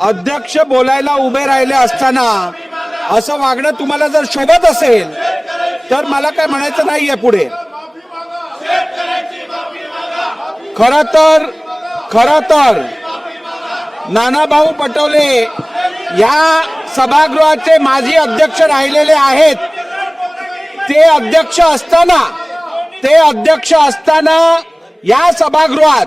अध्यक्ष बोलायला उभे राहिले असताना असं वागणं तुम्हाला जर शोभत असेल तर मला काय म्हणायचं नाहीये पुढे. खर तर खर तर नानाभाऊ पटोले या सभागृहाचे माजी अध्यक्ष राहिलेले आहेत. ते अध्यक्ष असताना ते अध्यक्ष असताना या सभागृहात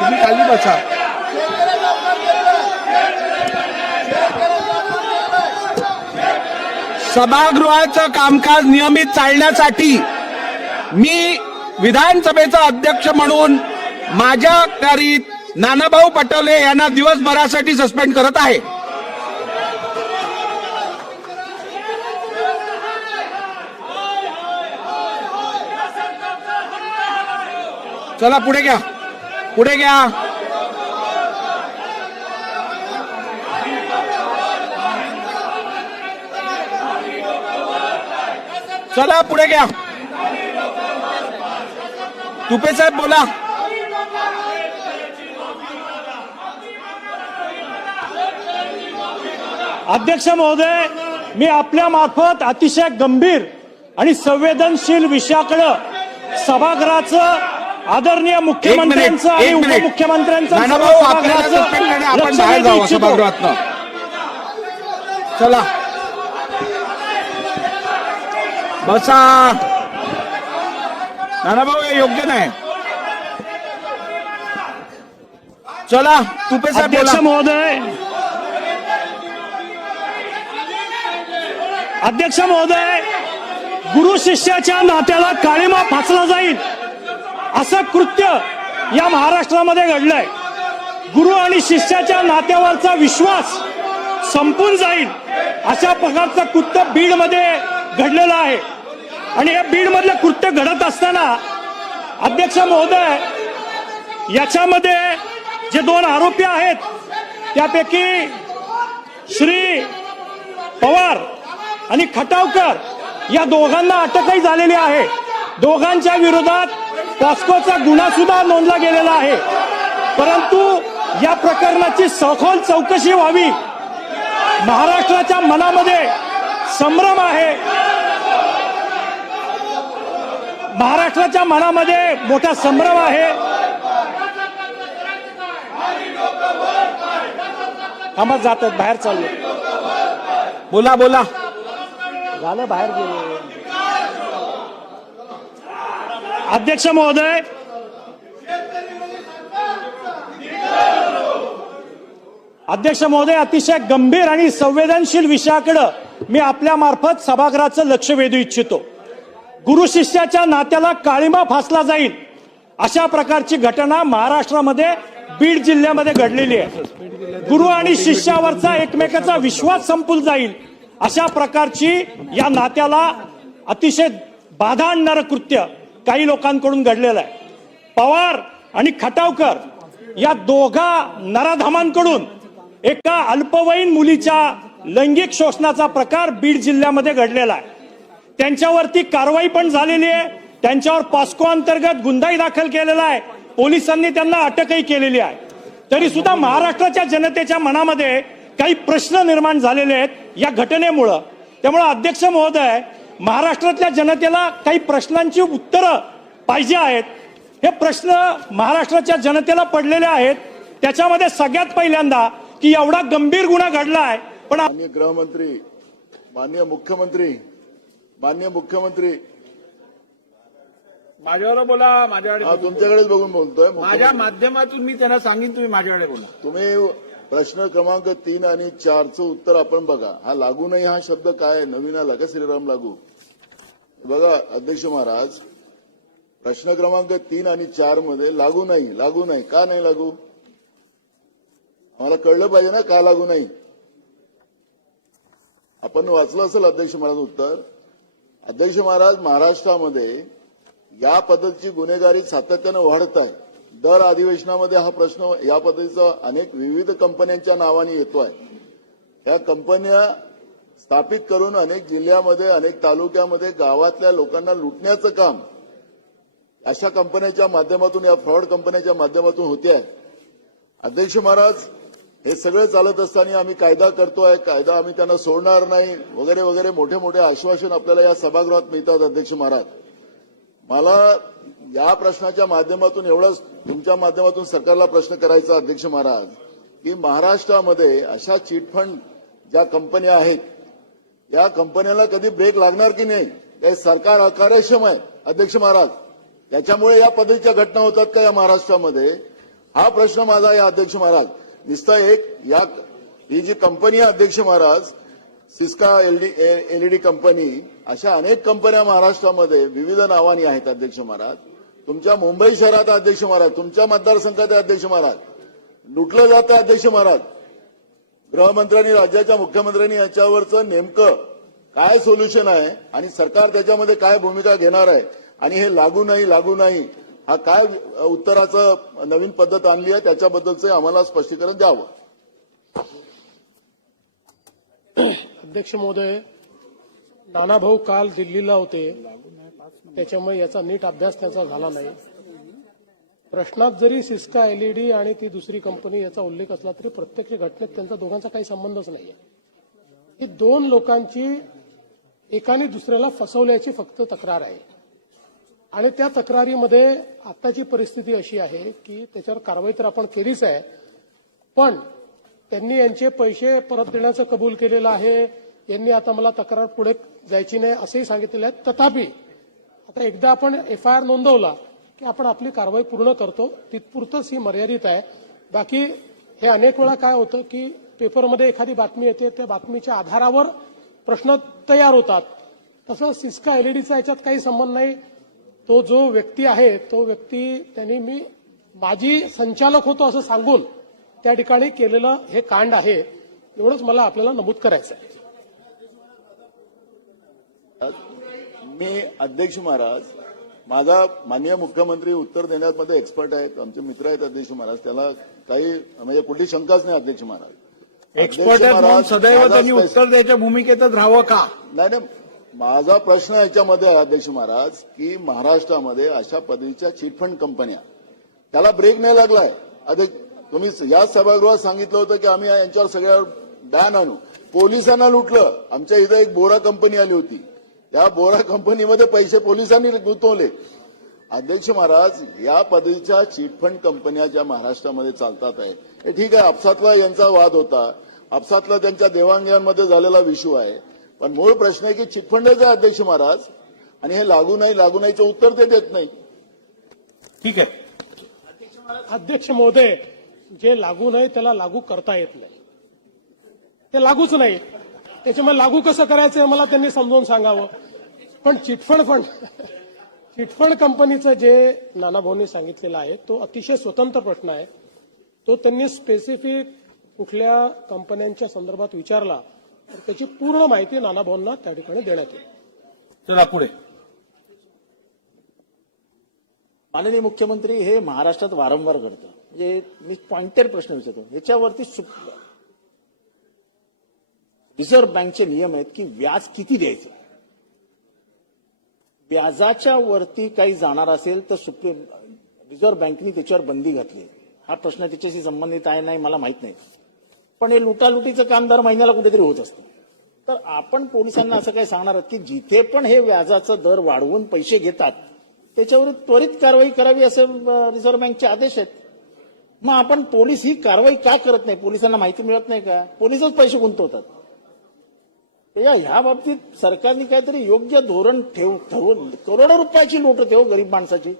तुम्ही खाली बसा. सभागृहाचं कामकाज नियमित चालण्यासाठी मी विधानसभेचा अध्यक्ष म्हणून माझ्या अखत्यारीत नानाभाऊ पटोले यांना दिवसभरासाठी सस्पेंड करत आहे. चला पुढे घ्या. पुढे घ्या. चला पुढे घ्या. तुपे साहेब बोला. अध्यक्ष महोदय मी आपल्या मार्फत अतिशय गंभीर आणि संवेदनशील विषयाकडं सभागृहाचं आदरणीय मुख्यमंत्र्यांचं आणि. उपमुख्यमंत्र्यांचं चला. बसा. नाना भाऊ हे योग्य नाही. चला तुपे साहेब महोदय. अध्यक्ष महोदय गुरु शिष्याच्या नात्याला काळीमा फासला जाईल. असं कृत्य या महाराष्ट्रामध्ये घडलंय. गुरु आणि शिष्याच्या नात्यावरचा विश्वास संपून जाईल अशा प्रकारचं कृत्य बीडमध्ये घडलेलं आहे. आणि या बीडमधलं कृत्य घडत असताना अध्यक्ष महोदय याच्यामध्ये जे दोन आरोपी आहेत त्यापैकी श्री पवार आणि खटावकर या दोघांना अटकही झालेली आहे. दोघांच्या विरोधात पॉस्कोचा गुन्हा सुद्धा नोंदला गेलेला आहे. परंतु या प्रकरणाची सखोल चौकशी व्हावी. महाराष्ट्राच्या मनामध्ये संभ्रम आहे. महाराष्ट्राच्या मनामध्ये मोठा संभ्रम आहे. कामात जातात बाहेर चाललो. बोला बोला. झालं बाहेर गेले. अध्यक्ष महोदय. अध्यक्ष महोदय अतिशय गंभीर आणि संवेदनशील विषयाकडं मी आपल्या मार्फत सभागृहाचं लक्ष वेधू इच्छितो. गुरु शिष्याच्या नात्याला काळीमा फासला जाईल अशा प्रकारची घटना महाराष्ट्रामध्ये बीड जिल्ह्यामध्ये घडलेली आहे. गुरु आणि शिष्यावरचा एकमेकाचा विश्वास संपून जाईल अशा प्रकारची या नात्याला अतिशय बाधा आणणारं कृत्य काही लोकांकडून घडलेलं आहे. पवार आणि खटावकर या दोघा नराधामांकडून एका अल्पवयीन मुलीच्या लैंगिक शोषणाचा प्रकार बीड जिल्ह्यामध्ये घडलेला आहे. त्यांच्यावरती कारवाई पण झालेली आहे. त्यांच्यावर पॉस्को अंतर्गत गुन्हाही दाखल केलेला आहे. पोलिसांनी त्यांना अटकही केलेली आहे. तरी सुद्धा महाराष्ट्राच्या जनतेच्या मनामध्ये काही प्रश्न निर्माण झालेले आहेत या घटनेमुळं. त्यामुळं अध्यक्ष महोदय महाराष्ट्रातल्या जनतेला काही प्रश्नांची उत्तरं पाहिजे आहेत. हे प्रश्न महाराष्ट्राच्या जनतेला पडलेले आहेत. त्याच्यामध्ये सगळ्यात पहिल्यांदा की एवढा गंभीर गुन्हा घडलाय पण माननीय गृहमंत्री माननीय मुख्यमंत्री माननीय मुख्यमंत्री. माझ्यावर बोला माझ्याकडे हा तुमच्याकडेच बघून बोलतोय माझ्या मुख्यमंत्री. माध्यमातून मी त्यांना सांगेन तुम्ही माझ्याकडे बोला. तुम्ही प्रश्न क्रमांक तीन आणि चारचं उत्तर आपण बघा. हा लागू नाही हा शब्द काय आहे? नवीन आला का श्रीराम लागू? बघा अध्यक्ष महाराज प्रश्न क्रमांक तीन आणि चारमध्ये लागू नाही लागू नाही. का नाही लागू? आम्हाला कळलं पाहिजे ना का लागू नाही? आपण वाचलं असेल अध्यक्ष महाराज उत्तर. अध्यक्ष महाराज महाराष्ट्रामध्ये या पद्धतीची गुन्हेगारी सातत्यानं वाढत आहे. दर अधिवेशनामध्ये हा प्रश्न या पद्धतीचा अनेक विविध कंपन्यांच्या नावाने येतोय. या कंपन्या स्थापित करून अनेक जिल्ह्यामध्ये अनेक तालुक्यामध्ये गावातल्या लोकांना लुटण्याचं काम अशा कंपन्याच्या माध्यमातून या फ्रॉड कंपन्याच्या माध्यमातून होते आहे. अध्यक्ष महाराज हे सगळं चालत असताना आम्ही कायदा करतोय कायदा आम्ही त्यांना सोडणार नाही वगैरे वगैरे मोठे मोठे आश्वासन आपल्याला या सभागृहात मिळतात अध्यक्ष महाराज. मला या प्रश्नाच्या माध्यमातून एवढंच तुमच्या माध्यमातून सरकारला प्रश्न करायचा अध्यक्ष महाराज की महाराष्ट्रामध्ये अशा चिटफंड ज्या कंपन्या आहेत या कंपन्याला कधी ब्रेक लागणार की नाही हे सरकार अकार्यक्षम आहे अध्यक्ष महाराज. त्याच्यामुळे या पद्धतीच्या घटना होतात का या महाराष्ट्रामध्ये? हा प्रश्न माझा या अध्यक्ष महाराज. निस्ता एक या ही जी कंपनी आहे अध्यक्ष महाराज सिस्का एलडी एलईडी कंपनी अशा अनेक कंपन्या महाराष्ट्रामध्ये विविध नावानी आहेत अध्यक्ष महाराज. तुमच्या मुंबई शहरात अध्यक्ष महाराज तुमच्या मतदारसंघात अध्यक्ष महाराज. लुटलं जातं अध्यक्ष महाराज. गृहमंत्र्यांनी राज्याच्या मुख्यमंत्र्यांनी याच्यावरचं नेमकं काय सोल्युशन आहे आणि सरकार त्याच्यामध्ये काय भूमिका घेणार आहे आणि हे लागू नाही लागू नाही हा काय उत्तराचं नवीन पद्धत आणली आहे त्याच्याबद्दलचं आम्हाला स्पष्टीकरण द्यावं. अध्यक्ष महोदय नानाभाऊ काल दिल्लीला होते. त्याच्यामुळे याचा नीट अभ्यास त्यांचा झाला नाही. प्रश्नात जरी सिस्का एलईडी आणि ती दुसरी कंपनी याचा उल्लेख असला तरी प्रत्यक्ष घटनेत त्यांचा दोघांचा काही संबंधच नाही ही दोन लोकांची एकाने दुसऱ्याला फसवल्याची फक्त तक्रार आहे. आणि त्या तक्रारीमध्ये आताची परिस्थिती अशी आहे की त्याच्यावर कारवाई तर आपण केलीच आहे पण त्यांनी यांचे पैसे परत देण्याचं कबूल केलेलं आहे. यांनी आता मला तक्रार पुढे जायची नाही असंही सांगितलेलं आहे. तथापि आता एकदा आपण एफ आय आर नोंदवला की आपण आपली कारवाई पूर्ण करतो तितपुरतंच ही मर्यादित आहे. बाकी हे अनेक वेळा काय होतं की पेपरमध्ये एखादी बातमी येते त्या बातमीच्या आधारावर प्रश्न तयार होतात. तसं सिस्का एलईडीचा याच्यात काही संबंध नाही. तो जो व्यक्ती आहे तो व्यक्ती त्यांनी मी माजी संचालक होतो असं सांगून त्या ठिकाणी केलेलं हे कांड आहे. एवढंच मला आपल्याला नमूद करायचं आहे. मी अध्यक्ष महाराज माझा माननीय मुख्यमंत्री उत्तर देण्यामध्ये एक्सपर्ट आहेत. आमचे मित्र आहेत अध्यक्ष महाराज. त्याला काही म्हणजे कुठली शंकाच नाही अध्यक्ष महाराज. एक्सपर्ट म्हणून सदैव त्यांनी उत्तर द्यायच्या भूमिकेतच राहावं का? नाही नाही. माझा प्रश्न याच्यामध्ये आहे अध्यक्ष महाराज की महाराष्ट्रामध्ये अशा पद्धतीच्या चिटफंड कंपन्या त्याला ब्रेक नाही लागलाय. अध्यक्ष तुम्ही या सभागृहात सांगितलं होतं की आम्ही यांच्यावर सगळ्यावर बॅन आणू. पोलिसांना लुटलं. आमच्या इथं एक बोरा कंपनी आली होती. त्या बोरा कंपनीमध्ये पैसे पोलिसांनी गुंतवले. अध्यक्ष महाराज या पद्धतीच्या चिटफंड कंपन्या ज्या महाराष्ट्रामध्ये चालतात आहे हे ठीक आहे आपसातला यांचा वाद होता. आपसातला त्यांच्या देवाणघेवाणमध्ये झालेला विषू आहे. पण मूळ प्रश्न आहे की चिटफंडच आहे अध्यक्ष महाराज? आणि हे लागू नाही लागू नाहीचं उत्तर ते देत नाही. ठीक आहे. अध्यक्ष महोदय जे लागू नाही त्याला लागू करता येत नाही. ते लागूच नाही. त्याच्यामुळे लागू कसं करायचं हे मला त्यांनी समजावून सांगावं. पण चिटफंड फंड चिटफंड कंपनीचं जे नानाभाऊंनी सांगितलेलं आहे तो अतिशय स्वतंत्र प्रश्न आहे. तो त्यांनी स्पेसिफिक कुठल्या कंपन्यांच्या संदर्भात विचारला तर त्याची पूर्ण माहिती नानाभाऊंना त्या ठिकाणी देण्यात येईल. चला पुढे. माननीय मुख्यमंत्री हे महाराष्ट्रात वारंवार घडतं. म्हणजे मी पॉइंटेड प्रश्न विचारतो. ह्याच्यावरती सुप- रिझर्व्ह बँकचे नियम आहेत की व्याज किती द्यायचं? व्याजाच्या वरती काही जाणार असेल तर सुप्रीम रिझर्व्ह बँकेने त्याच्यावर बंदी घातली. हा प्रश्न त्याच्याशी संबंधित आहे नाही मला माहीत नाही. पण हे लुटालुटीचं काम दर महिन्याला कुठेतरी होत असतं. तर आपण पोलिसांना असं काही सांगणार आहोत की जिथे पण हे व्याजाचं दर वाढवून पैसे घेतात त्याच्यावर त्वरित कारवाई करावी असे रिझर्व्ह बँकचे आदेश आहेत. मग आपण पोलीस ही कारवाई का करत नाही? पोलिसांना माहिती मिळत नाही का? पोलिसच पैसे गुंतवतात. या ह्या बाबतीत सरकारने काहीतरी योग्य धोरण ठेव ठरवून करोडो रुपयाची लोट ठेव गरीब माणसाची.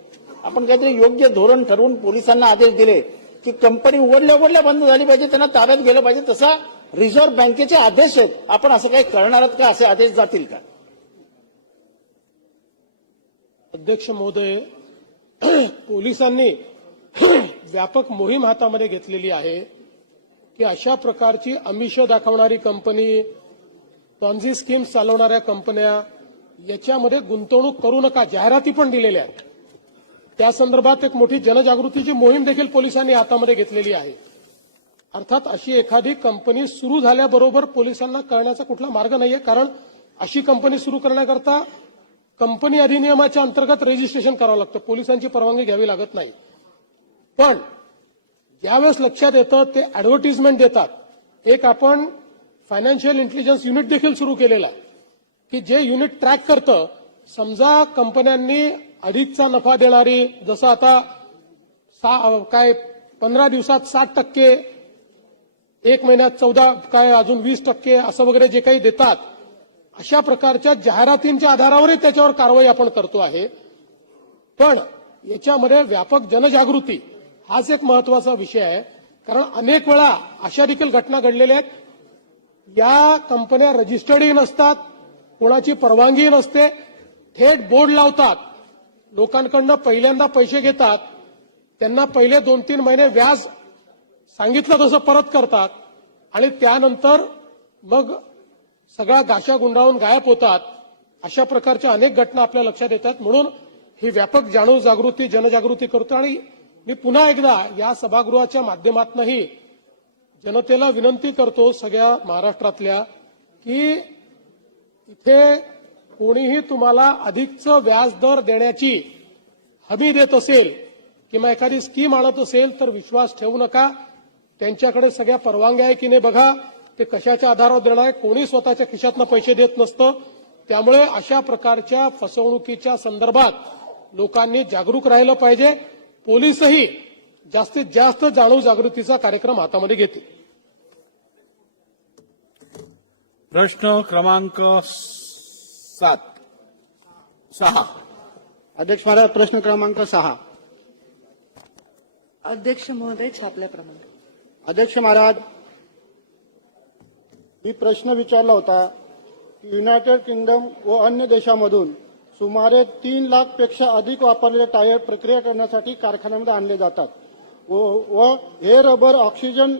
आपण काहीतरी योग्य धोरण ठरवून पोलिसांना आदेश दिले की कंपनी उघडल्या उघडल्या बंद झाली पाहिजे त्यांना ताब्यात गेलं पाहिजे तसा रिझर्व्ह बँकेचे आदेश आहेत. आपण असं काही करणार आहोत का? असे आदेश जातील का? अध्यक्ष महोदय पोलिसांनी व्यापक मोहीम हातामध्ये घेतलेली आहे की अशा प्रकारची अमिष दाखवणारी कंपनी पॉन्झी स्कीम चालवणाऱ्या कंपन्या याच्यामध्ये गुंतवणूक करू नका जाहिराती पण दिलेल्या आहेत. त्या संदर्भात एक मोठी जनजागृतीची मोहीम देखील पोलिसांनी हातामध्ये घेतलेली आहे. अर्थात अशी एखादी कंपनी सुरू झाल्याबरोबर पोलिसांना कळण्याचा कुठला मार्ग नाहीये कारण अशी कंपनी सुरू करण्याकरता कंपनी अधिनियमाच्या अंतर्गत रजिस्ट्रेशन करावं लागतं. पोलिसांची परवानगी घ्यावी लागत नाही. पण ज्यावेळेस लक्षात येतं ते ऍडव्हर्टिजमेंट देतात. एक आपण फायनान्शियल इंटेलिजन्स युनिट देखील सुरू केलेला आहे. की जे युनिट ट्रॅक करतं समजा कंपन्यांनी अडीचचा नफा देणारी जसं आता सा काय पंधरा दिवसात सात टक्के एक महिन्यात चौदा काय अजून वीस टक्के असं वगैरे जे काही देतात अशा प्रकारच्या जाहिरातींच्या आधारावरही त्याच्यावर कारवाई आपण करतो आहे. पण याच्यामध्ये व्यापक जनजागृती हाच एक महत्त्वाचा विषय आहे. कारण अनेक वेळा अशा देखील घटना घडलेल्या आहेत या कंपन्या रजिस्टर्डही नसतात कोणाची परवानगी नसते थेट बोर्ड लावतात. लोकांकडनं पहिल्यांदा पैसे घेतात त्यांना पहिले दोन तीन महिने व्याज सांगितलं तसं परत करतात आणि त्यानंतर मग सगळा गाशा गुंडाळून गायब होतात. अशा प्रकारच्या अनेक घटना आपल्या लक्षात येतात. म्हणून ही व्यापक जाणीव जागृती जनजागृती करतो आणि मी पुन्हा एकदा या सभागृहाच्या माध्यमातूनही जनतेला विनंती करतो सगळ्या महाराष्ट्रातल्या की इथे कोणीही तुम्हाला अधिकचं व्याजदर देण्याची हमी देत असेल किंवा एखादी स्कीम आणत असेल तर विश्वास ठेवू नका. त्यांच्याकडे सगळ्या परवानग्या आहे की नाही बघा. ते कशाच्या आधारावर देणार आहे? कोणी स्वतःच्या खिशातनं पैसे देत नसतं. त्यामुळे अशा प्रकारच्या फसवणुकीच्या संदर्भात लोकांनी जागरूक राहिलं पाहिजे. पोलीसही जास्तीत जास्त जाणीव जागृतीचा कार्यक्रम हातामध्ये घेतील प्रश्न क्रमांक सात. सहा. अध्यक्ष महाराज प्रश्न क्रमांक सहा. अध्यक्ष महोदय छापल्याप्रमाणे अध्यक्ष महाराज मी प्रश्न विचारला होता की युनायटेड किंगडम व अन्य देशांमधून सुमारे तीन लाखपेक्षा अधिक वापरलेले टायर प्रक्रिया करण्यासाठी कारखान्यामध्ये आणले जातात. व व हे रबर ऑक्सिजन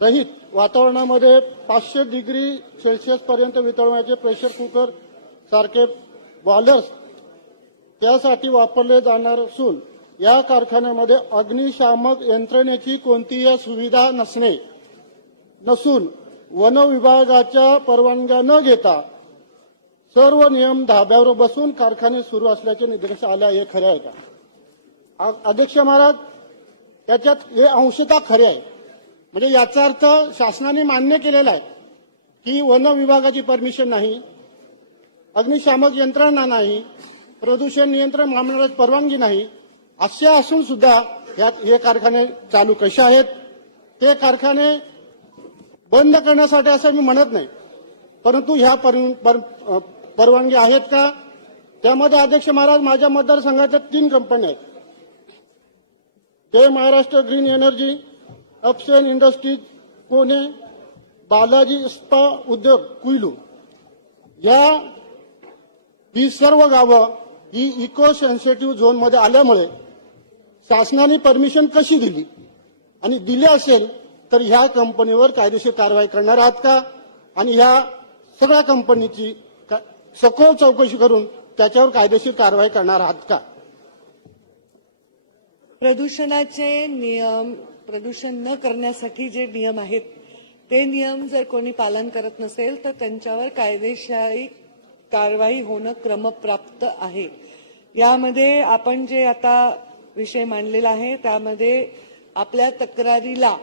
रहित वातावरणामध्ये पाचशे डिग्री सेल्सिअस पर्यंत वितळवण्याचे प्रेशर कुकर सारखे बॉयलर्स त्यासाठी वापरले जाणार असून या कारखान्यामध्ये अग्निशामक यंत्रणेची कोणतीही सुविधा नसणे नसून वन विभागाच्या परवानग्या न घेता सर्व नियम धाब्यावर बसून कारखाने सुरू असल्याचे निदर्श आले आहे. हे खरे आहे का? अध्यक्ष महाराज त्याच्यात हे अंशतः खरे आहे. म्हणजे याचा अर्थ शासनाने मान्य केलेला आहे की वन विभागाची परमिशन नाही अग्निशामक यंत्रणा नाही प्रदूषण नियंत्रण महामंडळाची परवानगी नाही असे असून सुद्धा यात हे कारखाने चालू कसे आहेत ते कारखाने बंद करण्यासाठी असं मी म्हणत नाही. परंतु ह्या पर- पर- परवानगी आहेत का? त्यामध्ये अध्यक्ष महाराज माझ्या मतदारसंघाच्या तीन कंपन्या आहेत. जय महाराष्ट्र ग्रीन एनर्जी अपसेन इंडस्ट्रीज पुणे बालाजी इस्पा उद्योग कुईलू या ही सर्व गावं ही इको सेन्सिटिव्ह झोनमध्ये आल्यामुळे शासनाने परमिशन कशी दिली? आणि दिली असेल तर ह्या कंपनीवर कायदेशीर कारवाई करणार आहात का? आणि ह्या सगळ्या कंपनीची का- सखोल चौकशी करून त्याच्यावर कायदेशीर कारवाई करणार आहात का? प्रदूषणाचे नियम प्रदूषण न करण्यासाठी जे नियम आहेत ते नियम जर कोणी पालन करत नसेल तर त्यांच्यावर कायदेशीर कारवाई होणं क्रमप्राप्त आहे. यामध्ये आपण जे आता विषय मांडलेला आहे त्यामध्ये आपल्या तक्रारीला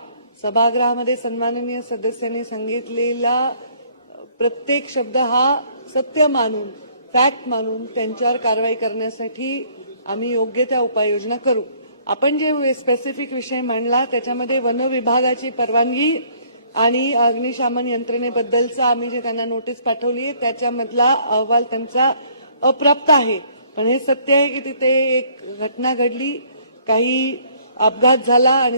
सभागृहामध्ये सन्माननीय सदस्यांनी सांगितलेला प्रत्येक शब्द हा सत्य मानून फॅक्ट मानून त्यांच्यावर कारवाई करण्यासाठी आम्ही योग्य त्या उपाययोजना करू. आपण जे स्पेसिफिक विषय मांडला त्याच्यामध्ये वन विभागाची परवानगी आणि अग्निशामन यंत्रणेबद्दलचा आम्ही जे त्यांना नोटीस पाठवली आहे त्याच्यामधला अहवाल त्यांचा अप्राप्त आहे. पण हे सत्य आहे की तिथे एक घटना घडली काही अपघात झाला आणि